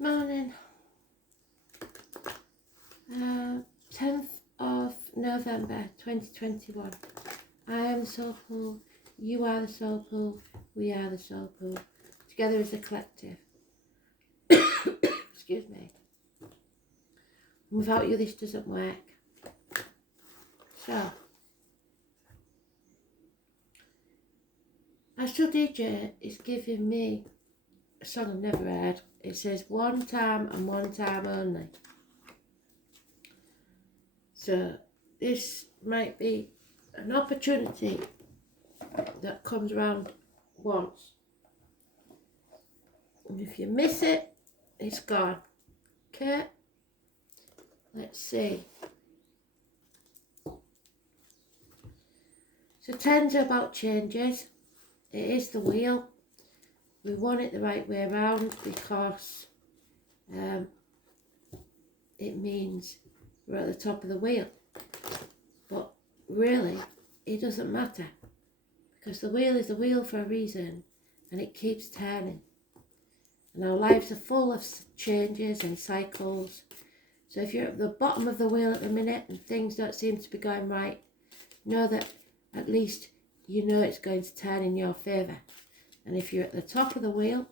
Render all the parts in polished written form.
Morning. 10th of November 2021. I am the soul pool, you are the soul pool, we are the soul pool, together as a collective. Excuse me. Without you this doesn't work. So, Astral DJ is giving me a song I've never heard. It says one time and one time only. So this might be an opportunity that comes around once. And if you miss it, it's gone. Okay? Let's see. So 10's about changes. It is the wheel. We want it the right way around because it means we're at the top of the wheel. But really, it doesn't matter because the wheel is the wheel for a reason and it keeps turning. And our lives are full of changes and cycles. So if you're at the bottom of the wheel at the minute and things don't seem to be going right, know that at least you know it's going to turn in your favour. And if you're at the top of the wheel,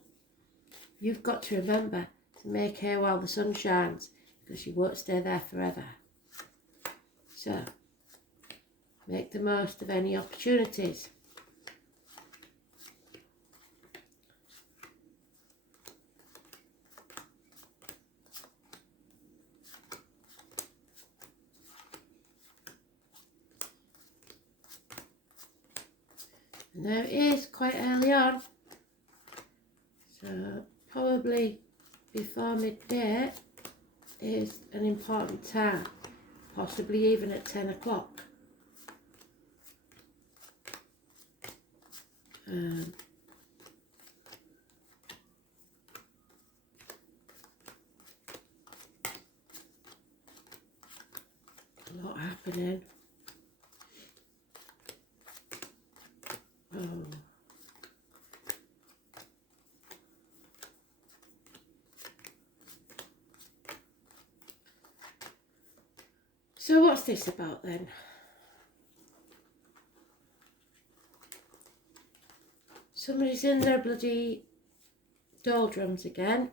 you've got to remember to make hay while the sun shines because you won't stay there forever. So, make the most of any opportunities. And there it is, quite early on. So, probably before midday is an important time. Possibly even at 10 o'clock. A lot happening. Oh. So what's this about then? Somebody's in their bloody doldrums again.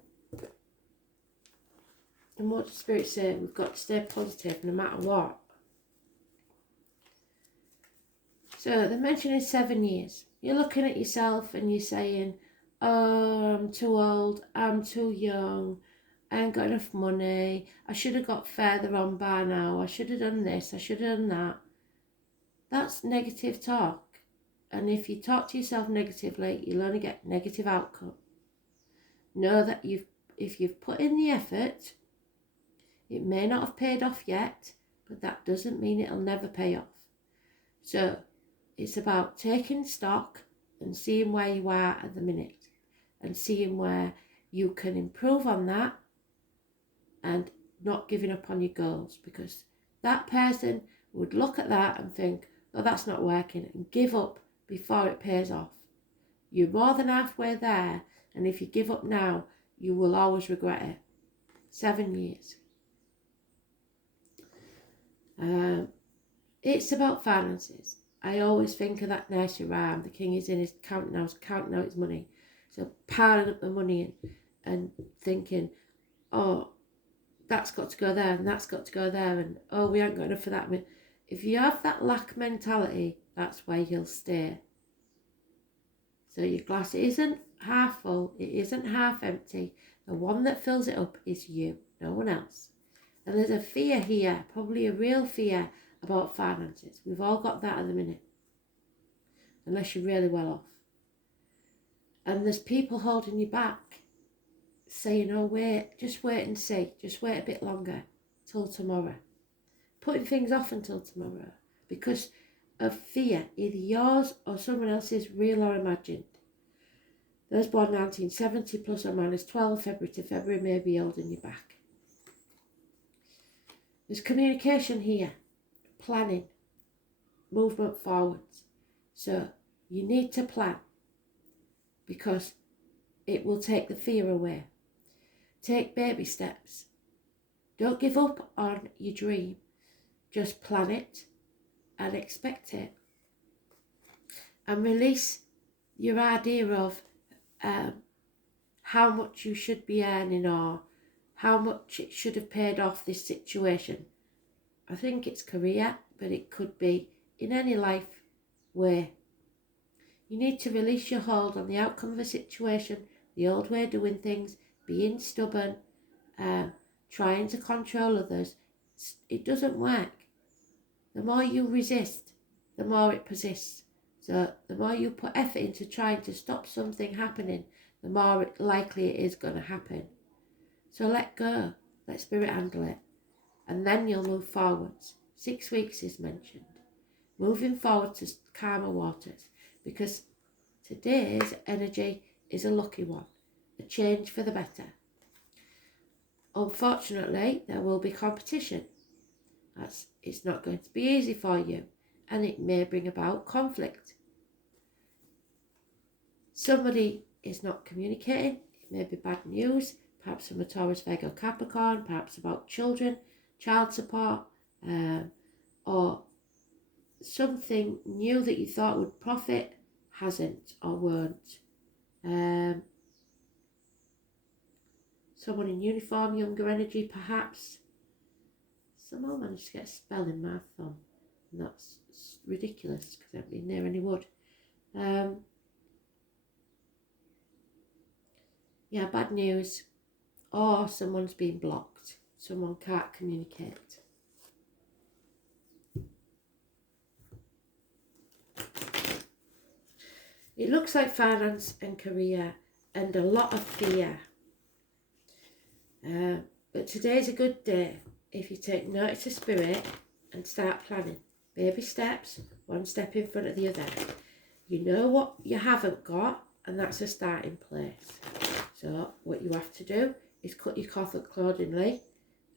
And what does Spirit say? We've got to stay positive no matter what. So they're mentioning 7 years. You're looking at yourself and you're saying, oh, I'm too old, I'm too young, I ain't got enough money, I should have got further on by now, I should have done this, I should have done that. That's negative talk. And if you talk to yourself negatively, you'll only get negative outcome. Know that if you've put in the effort, it may not have paid off yet, but that doesn't mean it'll never pay off. So it's about taking stock and seeing where you are at the minute and seeing where you can improve on that and not giving up on your goals, because that person would look at that and think, oh, that's not working, and give up before it pays off. You're more than halfway there, and if you give up now, you will always regret it. 7 years. It's about finances. I always think of that nursery rhyme. The king is in his counting out his money. So piling up the money and thinking, oh, that's got to go there and that's got to go there, and oh, we haven't got enough for that. If you have that lack mentality, that's where you'll stay. So your glass isn't half full, it isn't half empty. The one that fills it up is you, no one else. And there's a fear here, probably a real fear about finances. We've all got that at the minute, unless you're really well off. And there's people holding you back, saying, oh wait, just wait and see, just wait a bit longer, till tomorrow. Putting things off until tomorrow because of fear, either yours or someone else's, real or imagined. Those born 1970 plus or minus 12 February to February may be holding you back. There's communication here, planning, movement forwards. So you need to plan because it will take the fear away. Take baby steps. Don't give up on your dream. Just plan it and expect it. And release your idea of how much you should be earning or how much it should have paid off this situation. I think it's career, but it could be in any life way. You need to release your hold on the outcome of a situation, the old way of doing things, being stubborn, trying to control others. It doesn't work. The more you resist, the more it persists. So the more you put effort into trying to stop something happening, the more likely it is going to happen. So let go, let spirit handle it, and then you'll move forwards. 6 weeks is mentioned. Moving forward to calmer waters, because today's energy is a lucky one, a change for the better. Unfortunately, there will be competition. It's not going to be easy for you, and it may bring about conflict. Somebody is not communicating. It may be bad news, perhaps from a Taurus, Virgo, Capricorn, perhaps about children, child support, or something new that you thought would profit hasn't or won't. Someone in uniform, younger energy perhaps. Somehow managed to get a spell in my thumb, and that's ridiculous because I haven't been near any wood. Yeah, bad news, or someone's been blocked. Someone can't communicate. It looks like finance and career and a lot of fear. But today's a good day if you take notice of spirit and start planning. Baby steps, one step in front of the other. You know what you haven't got, and that's a starting place. So what you have to do is cut your cloth accordingly.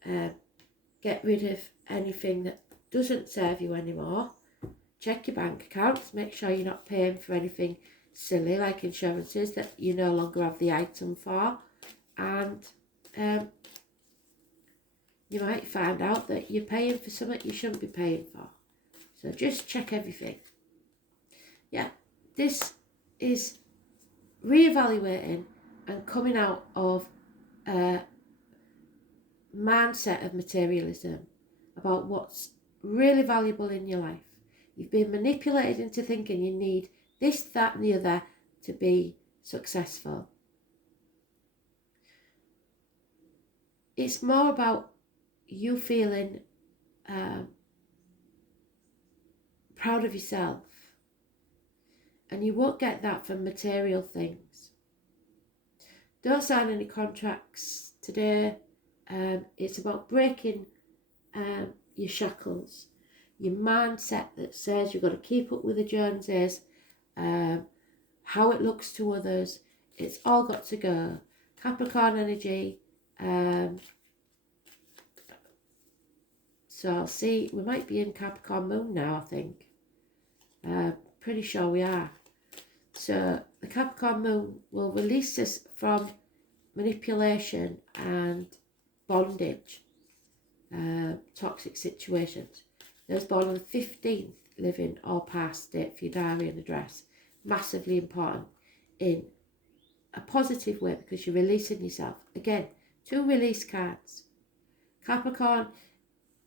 Get rid of anything that doesn't serve you anymore. Check your bank accounts, make sure you're not paying for anything silly like insurances that you no longer have the item for, and you might find out that you're paying for something you shouldn't be paying for. So just check everything. Yeah, this is reevaluating and coming out of a mindset of materialism about what's really valuable in your life. You've been manipulated into thinking you need this, that and the other to be successful. It's more about you feeling proud of yourself, and you won't get that from material things. Don't sign any contracts today. It's about breaking your shackles, your mindset that says you've got to keep up with the Joneses, how it looks to others. It's all got to go. Capricorn energy. So I'll see, we might be in Capricorn moon now, I think. Pretty sure we are. So the Capricorn moon will release us from manipulation and bondage, toxic situations. Those born on the 15th, living or past date for your diary and address. Massively important in a positive way because you're releasing yourself. Again, 2 release cards. Capricorn,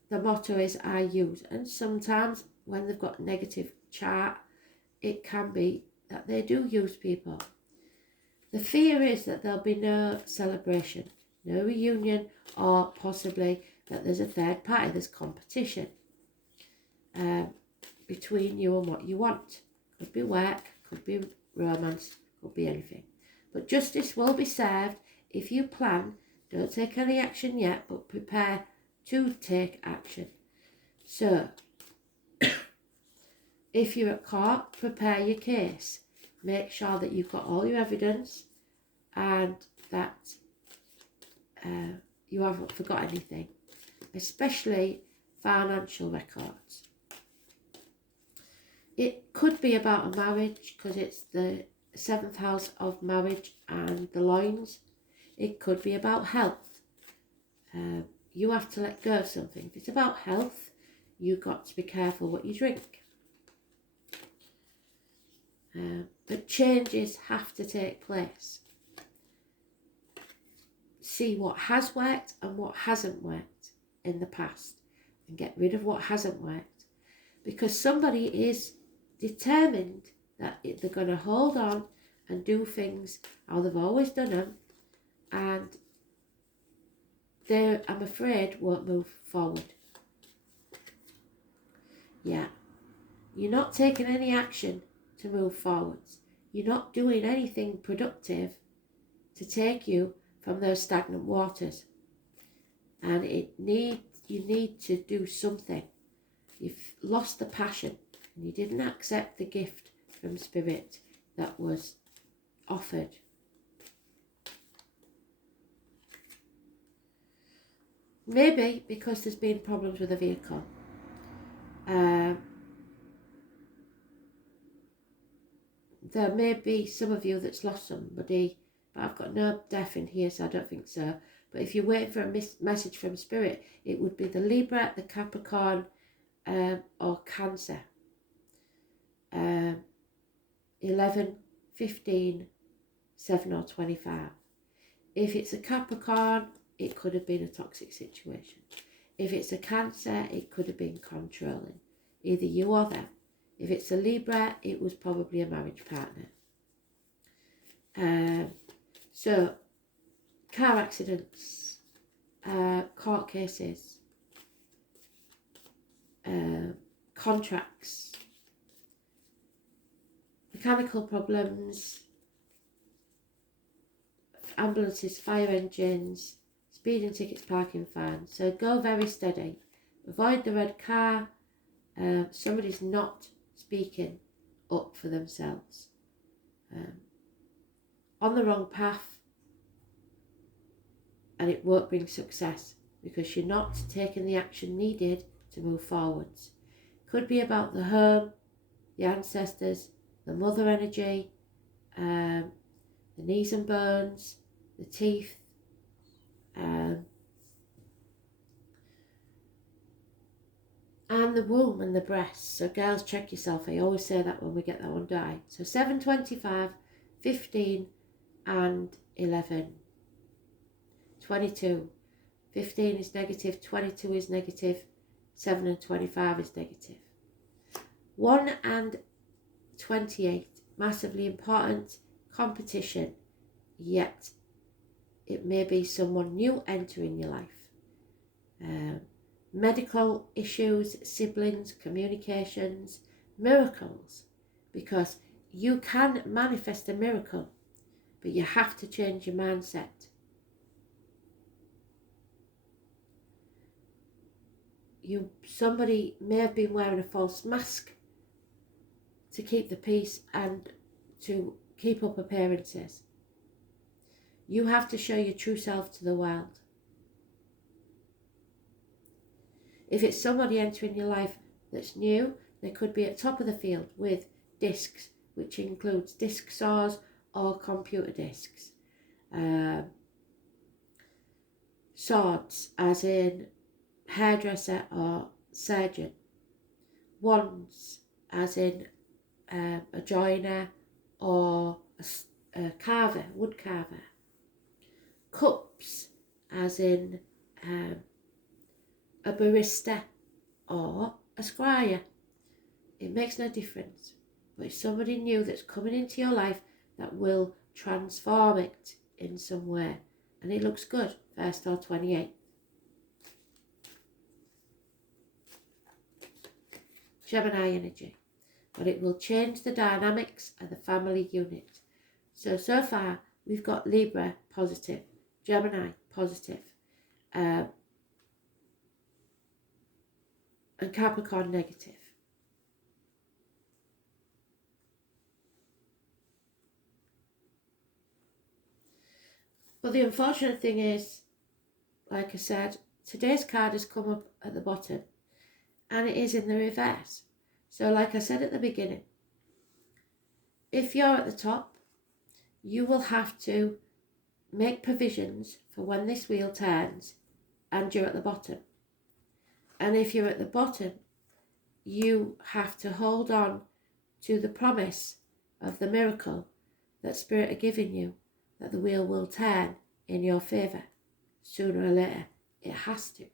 the motto is I use, and sometimes when they've got negative chart, it can be that they do use people. The fear is that there'll be no celebration, no reunion, or possibly that there's a third party, there's competition between you and what you want. Could be work, could be romance, could be anything. But justice will be served if you plan. Don't take any action yet, but prepare to take action. So, if you're at court, prepare your case. Make sure that you've got all your evidence and that you haven't forgot anything, especially financial records. It could be about a marriage because it's the 7th house of marriage and the loins. It could be about health. You have to let go of something. If it's about health, you've got to be careful what you drink. But changes have to take place. See what has worked and what hasn't worked in the past and get rid of what hasn't worked, because somebody is determined that they're going to hold on and do things how they've always done them, and they, I'm afraid, won't move forward. Yeah, you're not taking any action to move forwards. You're not doing anything productive to take you from those stagnant waters, and you need to do something. You've lost the passion and you didn't accept the gift from Spirit that was offered. Maybe because there's been problems with a vehicle. There may be some of you that's lost somebody, but I've got no death in here, so I don't think so. But if you're waiting for a message from Spirit, it would be the Libra, the Capricorn, or Cancer. 11, 15, 7 or 25. If it's a Capricorn, it could have been a toxic situation. If it's a Cancer, it could have been controlling, either you or them. If it's a Libra, it was probably a marriage partner. So, car accidents, court cases, contracts, mechanical problems, ambulances, fire engines, speeding tickets, parking fines. So go very steady. Avoid the red car. Somebody's not speaking up for themselves. On the wrong path, and it won't bring success because you're not taking the action needed to move forwards. Could be about the home, the ancestors, the mother energy, the knees and bones, the teeth, and the womb and the breasts. So girls, check yourself. I always say that when we get that one died. So 7, 25, 15 and 11. 22. 15 is negative, 22 is negative, 7 and 25 is negative. 1 and 28, massively important competition, yet it may be someone new entering your life. Medical issues, siblings, communications, miracles, because you can manifest a miracle, but you have to change your mindset. Somebody may have been wearing a false mask to keep the peace and to keep up appearances. You have to show your true self to the world. If it's somebody entering your life that's new, they could be at top of the field with discs, which includes disc saws or computer discs. Swords, as in hairdresser or surgeon. Wands, as in a joiner or a carver, wood carver. Cups, as in a barista or a squire. It makes no difference, but it's somebody new that's coming into your life that will transform it in some way, and it looks good, 1st or 28th. Gemini energy, but it will change the dynamics of the family unit. So far we've got Libra positive, Gemini positive, and Capricorn negative. But the unfortunate thing is, like I said, today's card has come up at the bottom and it is in the reverse. So like I said at the beginning, if you're at the top, you will have to make provisions for when this wheel turns and you're at the bottom. And if you're at the bottom, you have to hold on to the promise of the miracle that Spirit are giving you, that the wheel will turn in your favour sooner or later. It has to.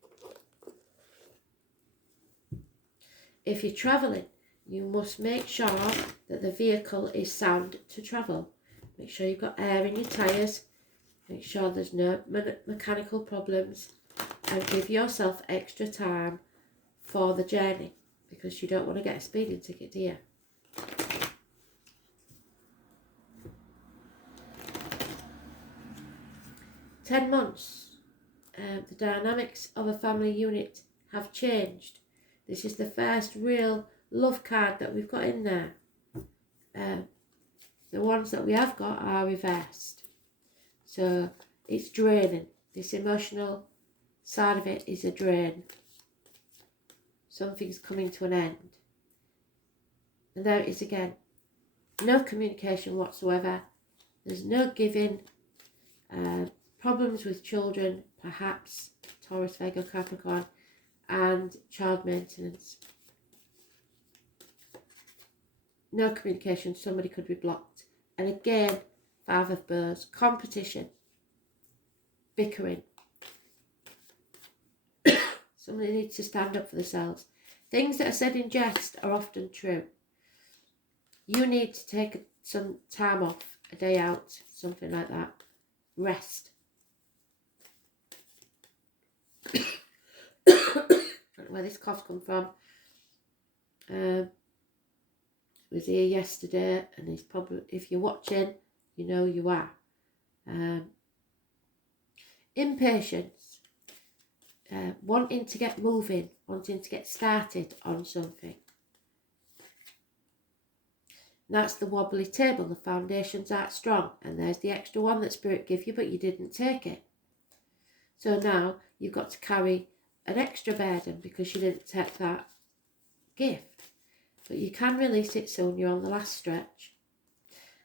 If you're travelling, you must make sure that the vehicle is sound to travel. Make sure you've got air in your tyres. Make sure there's no mechanical problems. And give yourself extra time for the journey, because you don't want to get a speeding ticket, do you? "10 months. The dynamics of a family unit have changed. This is the first real love card that we've got in there. The ones that we have got are reversed. So it's draining. This emotional side of it is a drain. Something's coming to an end. And there it is again. No communication whatsoever. There's no giving. Problems with children, perhaps, Taurus, Virgo, Capricorn, and child maintenance. No communication, somebody could be blocked. And again, Five of Bows, competition, bickering. Somebody needs to stand up for themselves. Things that are said in jest are often true. You need to take some time off, a day out, something like that. Rest. I don't know where this cough's come from. Was here yesterday, and he's probably, if you're watching, you know you are. Impatience. Wanting to get moving, wanting to get started on something. That's the wobbly table. The foundations aren't strong, and there's the extra one that Spirit gave you, but you didn't take it. So now you've got to carry an extra burden because you didn't take that gift. But you can release it soon. You're on the last stretch.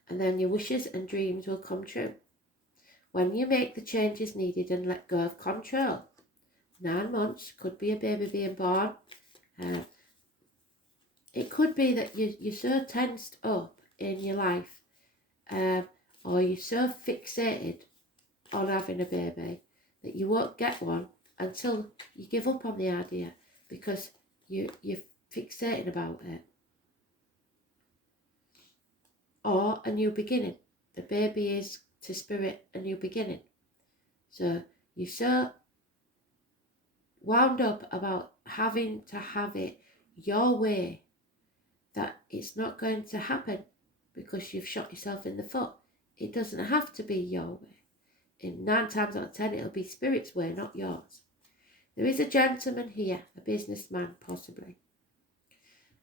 And then your wishes and dreams will come true. When you make the changes needed and let go of control. 9 months, could be a baby being born. It could be that you're so tensed up in your life, or you're so fixated on having a baby that you won't get one until you give up on the idea because you're fixated about it. Or a new beginning. The baby is to Spirit a new beginning. So you're so wound up about having to have it your way that it's not going to happen because you've shot yourself in the foot. It doesn't have to be your way. In 9 times out of 10, it'll be Spirit's way, not yours. There is a gentleman here, a businessman possibly.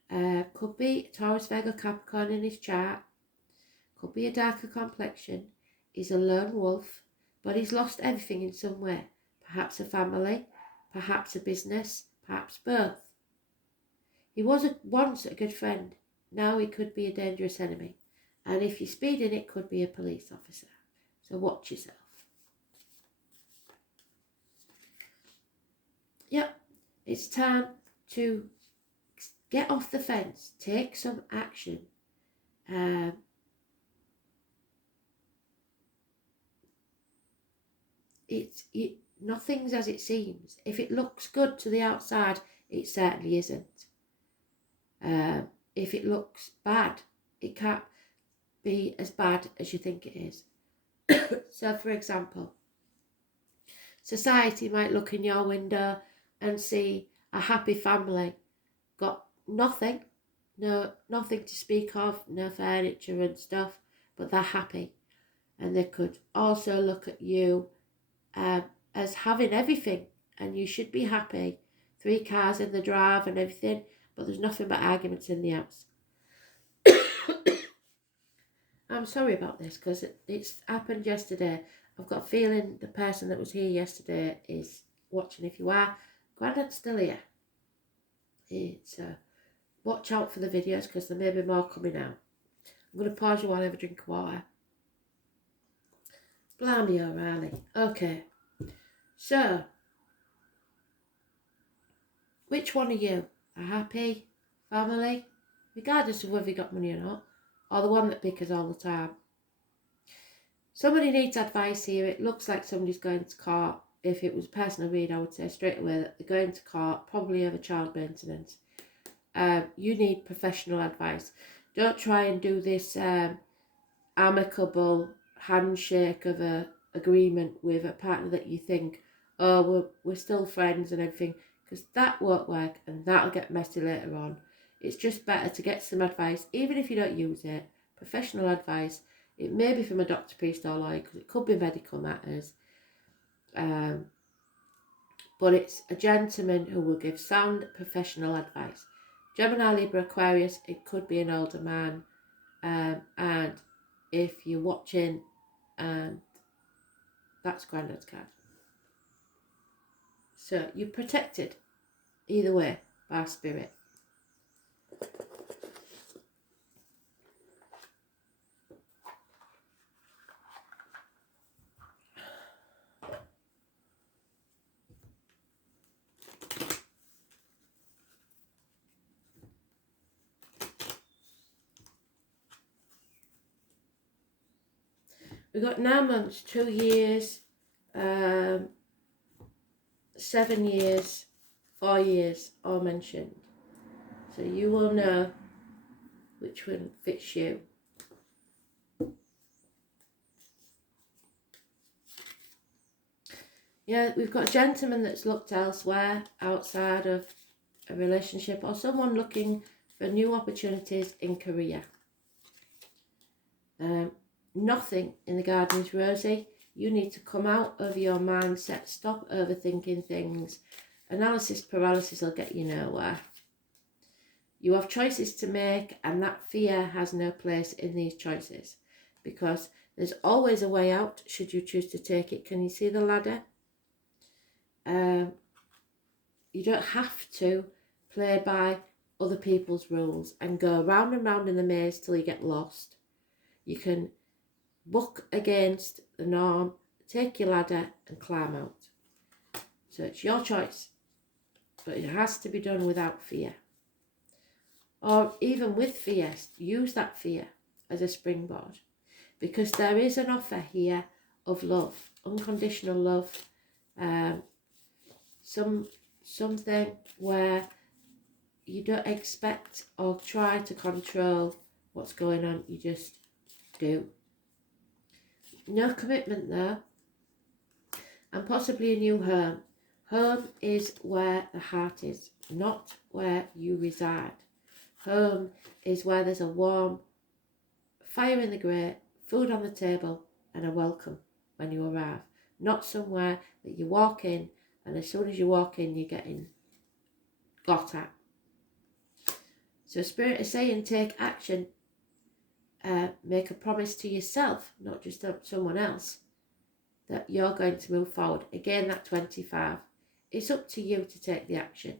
Could be Taurus, Virgo, Capricorn in his chart. Could be a darker complexion. He's a lone wolf, but he's lost everything in some way. Perhaps a family, perhaps a business, perhaps both. He was once a good friend. Now he could be a dangerous enemy. And if you're speeding, it could be a police officer. So watch yourself. Yep, it's time to get off the fence. Take some action. Nothing's as it seems. If it looks good to the outside, it certainly isn't. If it looks bad, it can't be as bad as you think it is. So, for example, society might look in your window and see a happy family, got nothing, nothing to speak of, no furniture and stuff, but they're happy. And they could also look at you as having everything, and you should be happy. 3 cars in the drive and everything, but there's nothing but arguments in the house. I'm sorry about this because it's happened yesterday. I've got a feeling the person that was here yesterday is watching. If you are, Grandad's still here. It's watch out for the videos because there may be more coming out. I'm going to pause you while I have a drink of water. Blimey O'Reilly. Okay. So, which one are you? A happy family, regardless of whether you got money or not, or the one that bickers all the time? Somebody needs advice here. It looks like somebody's going to court. If it was a personal read, I would say straight away that they're going to court, probably over child maintenance. You need professional advice. Don't try and do this amicable handshake of a agreement with a partner that you think, oh, we're still friends and everything, because that won't work and that'll get messy later on. It's just better to get some advice, even if you don't use it, professional advice. It may be from a doctor, priest or lawyer, because it could be medical matters. But it's a gentleman who will give sound professional advice. Gemini, Libra, Aquarius, it could be an older man. And if you're watching, that's Granddad's card. So you're protected either way by spirit. We've got 9 months, 2 years, 7 years, 4 years, all mentioned. So you will know which one fits you. Yeah, we've got a gentleman that's looked elsewhere outside of a relationship, or someone looking for new opportunities in career. Nothing in the garden is rosy. You need to come out of your mindset, stop overthinking things. Analysis paralysis will get you nowhere. You have choices to make, and that fear has no place in these choices, because there's always a way out should you choose to take it. Can you see the ladder? You don't have to play by other people's rules and go round and round in the maze till you get lost. You can buck against the norm, take your ladder and climb out. So it's your choice, but it has to be done without fear. Or even with fear, use that fear as a springboard, because there is an offer here of love, unconditional love, something where you don't expect or try to control what's going on, you just do. No commitment though, and possibly a new home. Home is where the heart is, not where you reside. Home is where there's a warm fire in the grate, food on the table, and a welcome when you arrive. Not somewhere that you walk in, and as soon as you walk in, you're getting got at. So Spirit is saying take action. Make a promise to yourself, not just to someone else, that you're going to move forward. Again, that 25. It's up to you to take the action.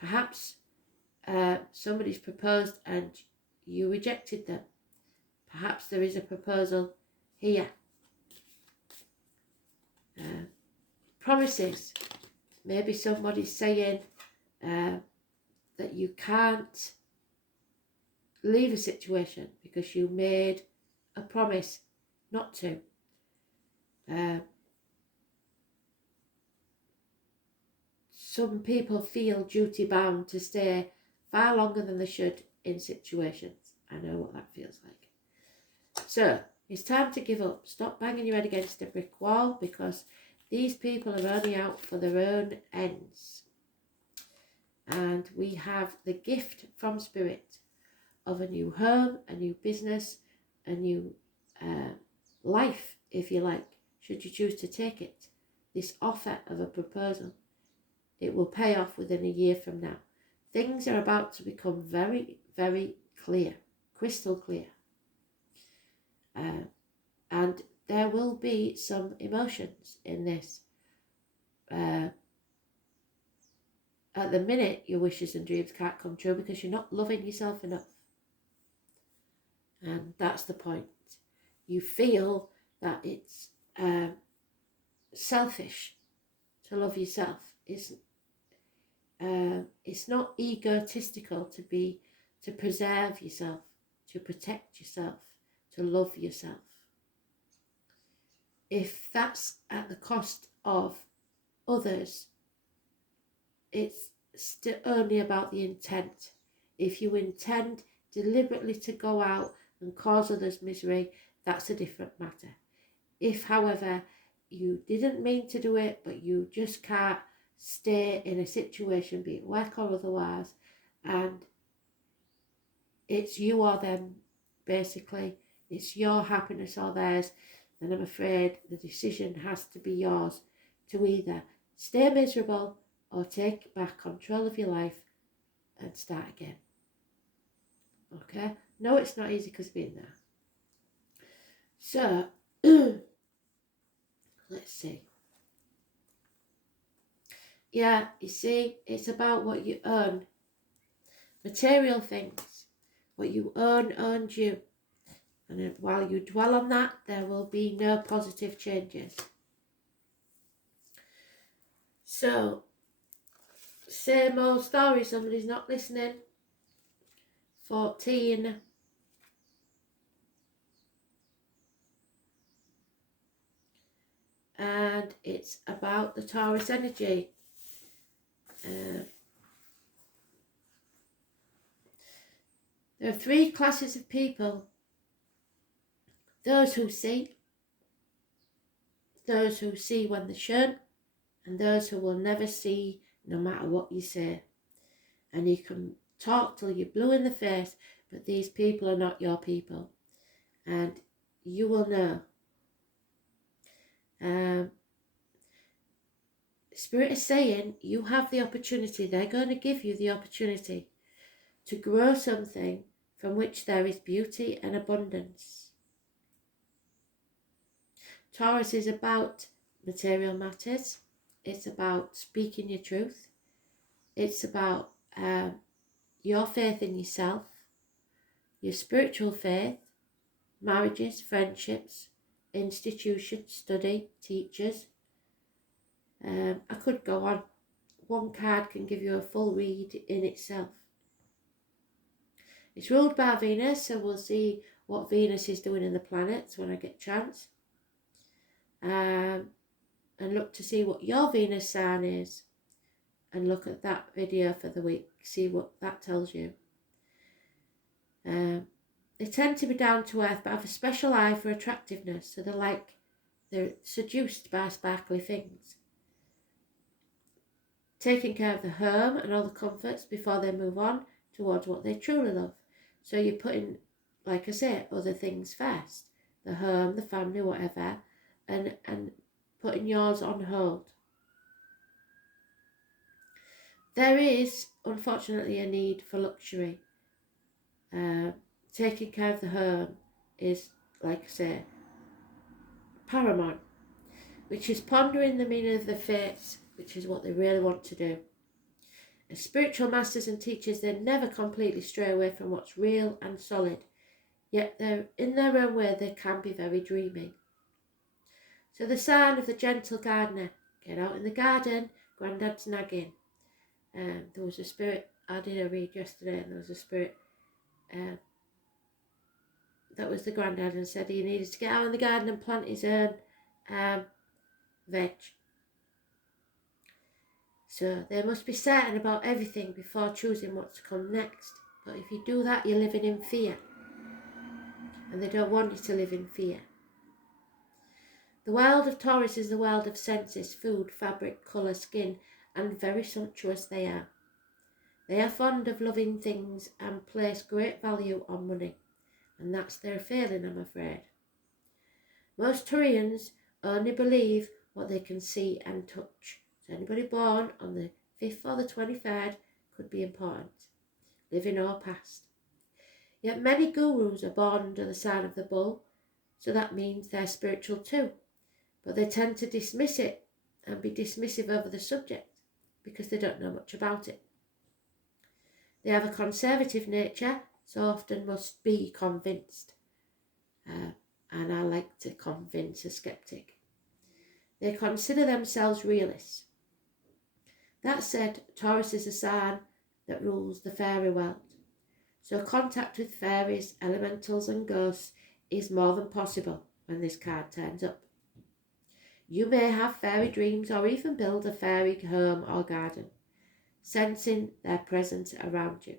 Perhaps somebody's proposed and you rejected them. Perhaps there is a proposal here. Promises. Maybe somebody's saying that you can't leave a situation because you made a promise not to. Some people feel duty bound to stay far longer than they should in situations. I know what that feels like. So it's time to give up. Stop banging your head against a brick wall, because these people are only out for their own ends. And we have the gift from Spirit of a new home, a new business, a new life, if you like, should you choose to take it. This offer of a proposal, it will pay off within a year from now. Things are about to become very, very clear, crystal clear. And there will be some emotions in this. At the minute, your wishes and dreams can't come true because you're not loving yourself enough. And that's the point. You feel that it's selfish to love yourself. It's not egotistical to preserve yourself, to protect yourself, to love yourself. If that's at the cost of others, it's only about the intent. If you intend deliberately to go out and cause others misery, that's a different matter. If, however, you didn't mean to do it, but you just can't stay in a situation, be it work or otherwise, and it's you or them, basically, it's your happiness or theirs, then I'm afraid the decision has to be yours to either stay miserable or take back control of your life and start again. Okay? No, it's not easy because I've been there. So, let's see. Yeah, you see, it's about what you earn. Material things. What you earn earned you. And while you dwell on that, there will be no positive changes. So, same old story, somebody's not listening. 14. And it's about the Taurus Energy. There are 3 classes of people. Those who see when they're shown, and those who will never see no matter what you say. And you can talk till you're blue in the face, but these people are not your people. And you will know. Spirit is saying you have the opportunity, they're going to give you the opportunity to grow something from which there is beauty and abundance. Taurus is about material matters. It's about speaking your truth. It's about your faith in yourself, your spiritual faith, marriages, friendships, institutions, study, teachers. I could go on. One card can give you a full read in itself. It's ruled by Venus, so we'll see what Venus is doing in the planets when I get a chance. And look to see what your Venus sign is. And look at that video for the week. See what that tells you. They tend to be down to earth, but have a special eye for attractiveness. So they're seduced by sparkly things. Taking care of the home and all the comforts before they move on towards what they truly love. So you're putting, like I say, other things first. The home, the family, whatever, and putting yours on hold. There is, unfortunately, a need for luxury. Taking care of the home is, like I say, paramount, which is pondering the meaning of the fates, which is what they really want to do. As spiritual masters and teachers, they never completely stray away from what's real and solid, yet they're, in their own way, they can be very dreamy. So the sign of the gentle gardener, get out in the garden, Grandad's nagging. There was a spirit, I did a read yesterday, and there was a spirit that was the granddad, and said he needed to get out in the garden and plant his own veg. So they must be certain about everything before choosing what's to come next. But if you do that, you're living in fear. And they don't want you to live in fear. The world of Taurus is the world of senses, food, fabric, colour, skin, and very sumptuous they are. They are fond of loving things and place great value on money. And that's their failing, I'm afraid. Most Taurians only believe what they can see and touch. So anybody born on the 5th or the 23rd could be important, living or past. Yet many gurus are born under the sign of the bull, so that means they're spiritual too. But they tend to dismiss it and be dismissive over the subject because they don't know much about it. They have a conservative nature, so often must be convinced. and I like to convince a skeptic. They consider themselves realists. That said, Taurus is a sign that rules the fairy world. So contact with fairies, elementals and ghosts is more than possible when this card turns up. You may have fairy dreams or even build a fairy home or garden, sensing their presence around you.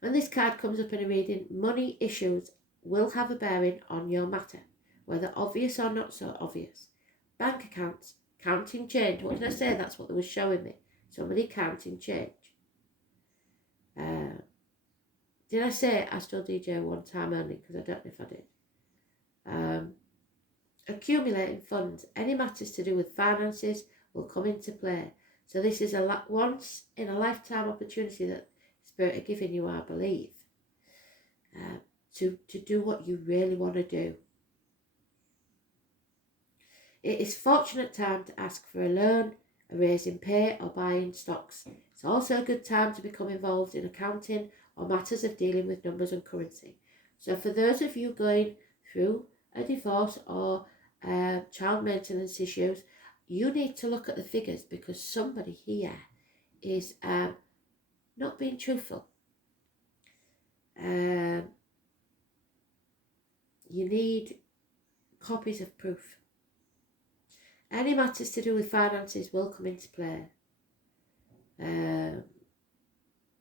When this card comes up in a reading, money issues will have a bearing on your matter, whether obvious or not so obvious. Bank accounts, counting change. What did I say? That's what they were showing me. Somebody counting change. Did I say Astro DJ one time only? Because I don't know if I did. Accumulating funds. Any matters to do with finances will come into play. So this is a once in a lifetime opportunity that Spirit are giving you, I believe, to do what you really want to do. It is fortunate time to ask for a loan, a raise in pay or buying stocks. It's also a good time to become involved in accounting or matters of dealing with numbers and currency. So for those of you going through a divorce or child maintenance issues, you need to look at the figures, because somebody here is not being truthful. You need copies of proof. Any matters to do with finances will come into play.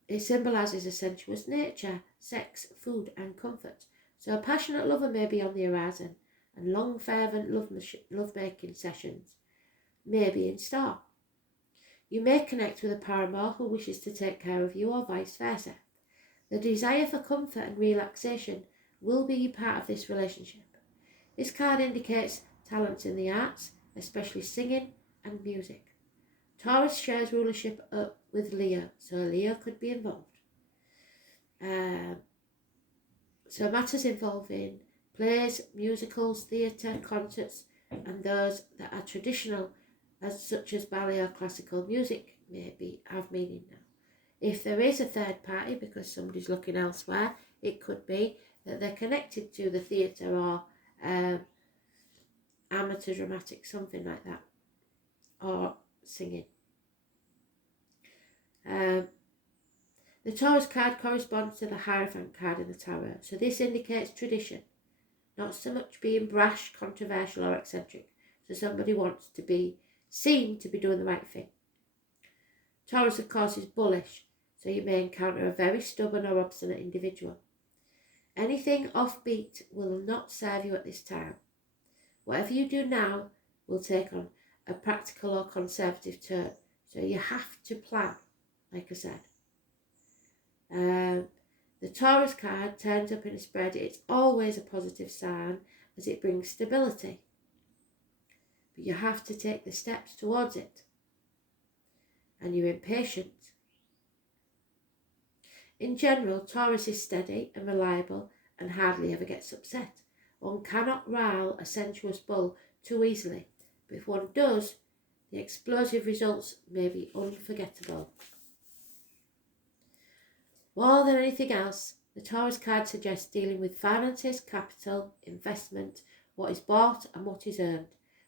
It symbolises a sensuous nature, sex, food and comfort. So a passionate lover may be on the horizon, and long fervent love-making sessions may be in store. You may connect with a paramour who wishes to take care of you, or vice versa. The desire for comfort and relaxation will be part of this relationship. This card indicates talents in the arts, especially singing and music. Taurus shares rulership with Leo, so Leo could be involved. So matters involving plays, musicals, theatre, concerts, and those that are traditional, such as ballet or classical music, maybe have meaning now. If there is a third party, because somebody's looking elsewhere, it could be that they're connected to the theatre or amateur dramatic, something like that, or singing. The Taurus card corresponds to the Hierophant card in the Tarot, so this indicates tradition, not so much being brash, controversial or eccentric. So somebody wants to be seen to be doing the right thing. Taurus, of course, is bullish, so you may encounter a very stubborn or obstinate individual. Anything offbeat will not serve you at this time. Whatever you do now will take on a practical or conservative turn, so you have to plan, like I said. The Taurus card turns up in a spread. It's always a positive sign, as it brings stability. But you have to take the steps towards it. And you're impatient. In general, Taurus is steady and reliable and hardly ever gets upset. One cannot rile a sensuous bull too easily, but if one does, the explosive results may be unforgettable. More than anything else, the Taurus card suggests dealing with finances, capital, investment, what is bought and what is earned.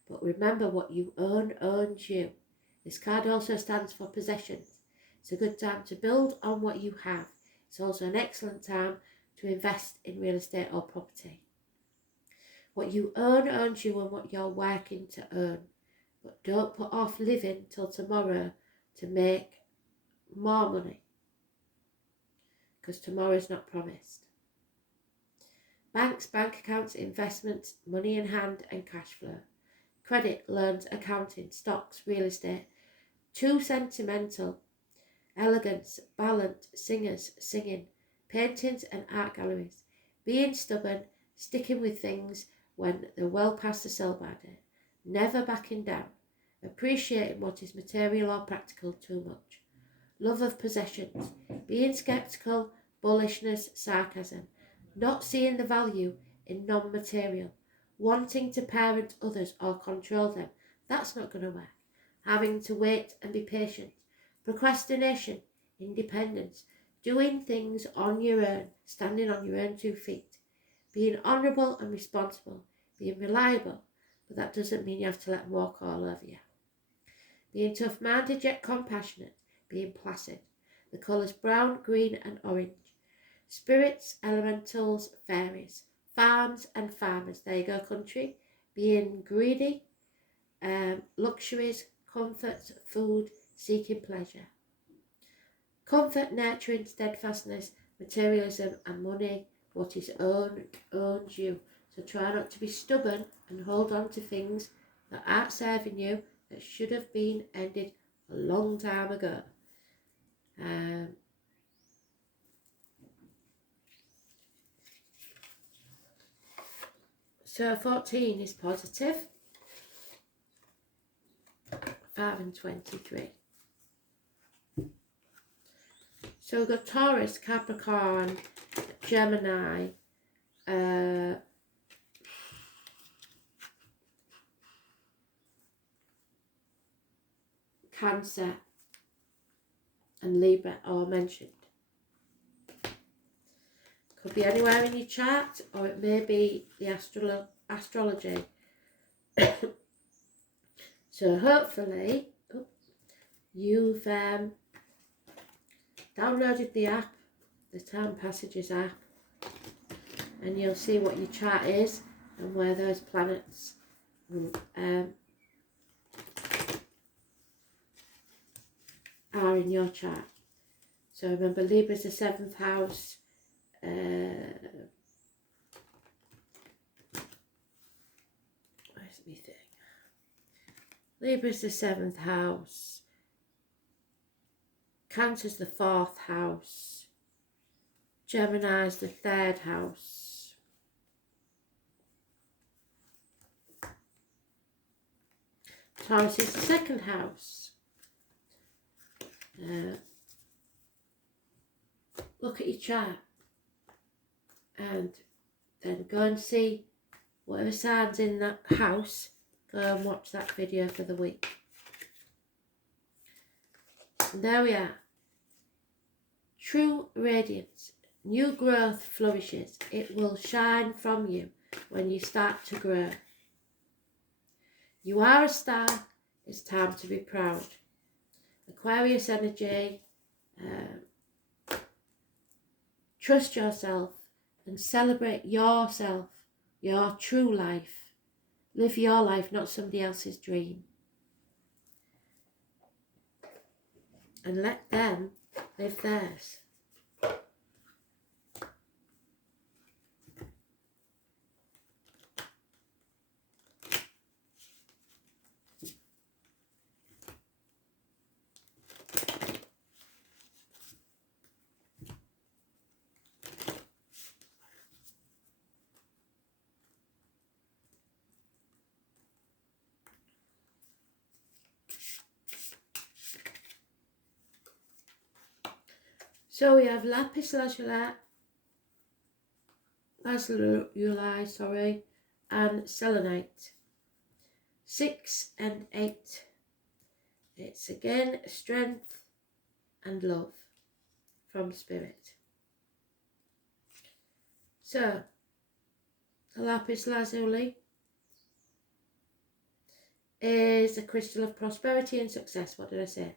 But remember, what you earn earns you. This card also stands for possessions. It's a good time to build on what you have. It's also an excellent time to invest in real estate or property. What you earn earns you, and what you're working to earn. But don't put off living till tomorrow to make more money, because tomorrow is not promised. Banks, bank accounts, investments, money in hand and cash flow. Credit, loans, accounting, stocks, real estate. Too sentimental. Elegance, balance, singers, singing, paintings and art galleries. Being stubborn, sticking with things when they're well past the sell-by date. Never backing down. Appreciating what is material or practical too much. Love of possessions. Being sceptical, bullishness, sarcasm. Not seeing the value in non-material. Wanting to parent others or control them. That's not going to work. Having to wait and be patient. Procrastination, independence. Doing things on your own, standing on your own 2 feet. being honourable and responsible, being reliable, but that doesn't mean you have to let them walk all over you. Being tough-minded yet compassionate, being placid. The colours brown, green and orange. Spirits, elementals, fairies. Farms and farmers. There you go, country. Being greedy, luxuries, comfort, food, seeking pleasure. Comfort, nurturing, steadfastness, materialism and money. What is owned, owns you. So try not to be stubborn and hold on to things that aren't serving you, that should have been ended a long time ago. So 14 is positive. 5 and 23. So we've got Taurus, Capricorn, Gemini, Cancer and Libra are mentioned. Could be anywhere in your chart, or it may be the astrology. So hopefully you've downloaded the app, the Time Passages app, and you'll see what your chart is and where those planets are in your chart. So remember, Libra's the 7th house. Where's my thing? Libra's the 7th house. Cancer's the 4th house. Gemini's the 3rd house. Taurus is the 2nd house. Look at your chart and then go and see whatever sign's in that house. Go and watch that video for the week. And there we are. True radiance. New growth flourishes. It will shine from you when you start to grow. You are a star. It's time to be proud. Aquarius energy. Trust yourself and celebrate yourself, your true life. Live your life, not somebody else's dream. And let them live theirs. So we have lapis lazuli, and selenite. 6 and 8. It's again strength and love from spirit. So the lapis lazuli is a crystal of prosperity and success. What did I say?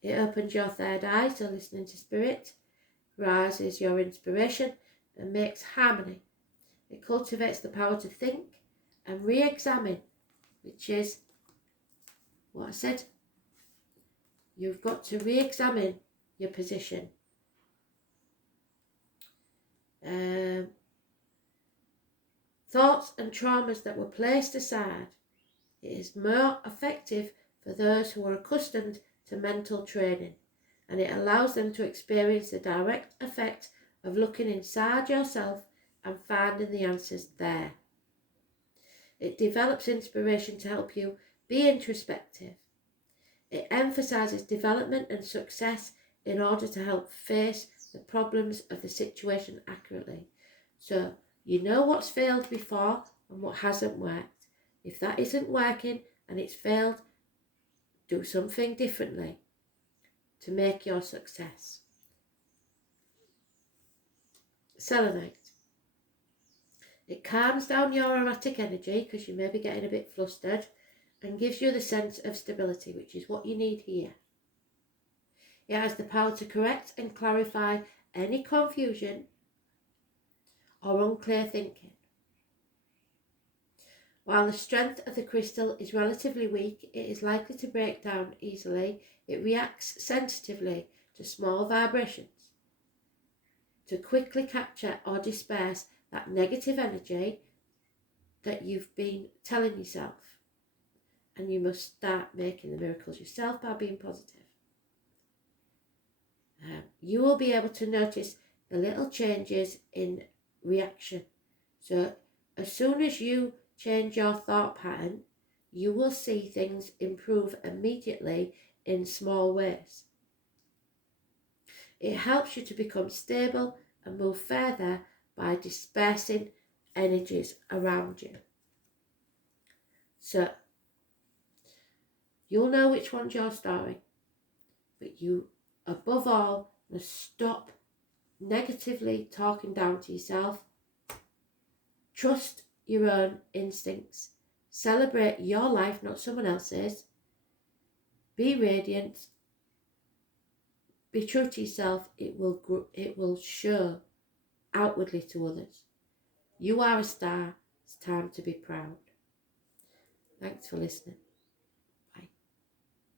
It opens your third eye, so listening to spirit, rises your inspiration and makes harmony. It cultivates the power to think and re-examine, which is what I said. You've got to re-examine your position. Thoughts and traumas that were placed aside. It is more effective for those who are accustomed to mental training, and it allows them to experience the direct effect of looking inside yourself and finding the answers there. It develops inspiration to help you be introspective. It emphasises development and success in order to help face the problems of the situation accurately. So you know what's failed before and what hasn't worked. If that isn't working and it's failed, do something differently to make your success. Selenite. It calms down your erratic energy because you may be getting a bit flustered and gives you the sense of stability, which is what you need here. It has the power to correct and clarify any confusion or unclear thinking. While the strength of the crystal is relatively weak, it is likely to break down easily. It reacts sensitively to small vibrations. To quickly capture or disperse that negative energy that you've been telling yourself. And you must start making the miracles yourself by being positive. You will be able to notice the little changes in reaction. So as soon as you change your thought pattern, you will see things improve immediately in small ways. It helps you to become stable and move further by dispersing energies around you. So, you'll know which one's your story, but you, above all, must stop negatively talking down to yourself. Trust your own instincts. Celebrate your life, not someone else's. Be radiant. Be true to yourself. It will show outwardly to others. You are a star. It's time to be proud. Thanks for listening.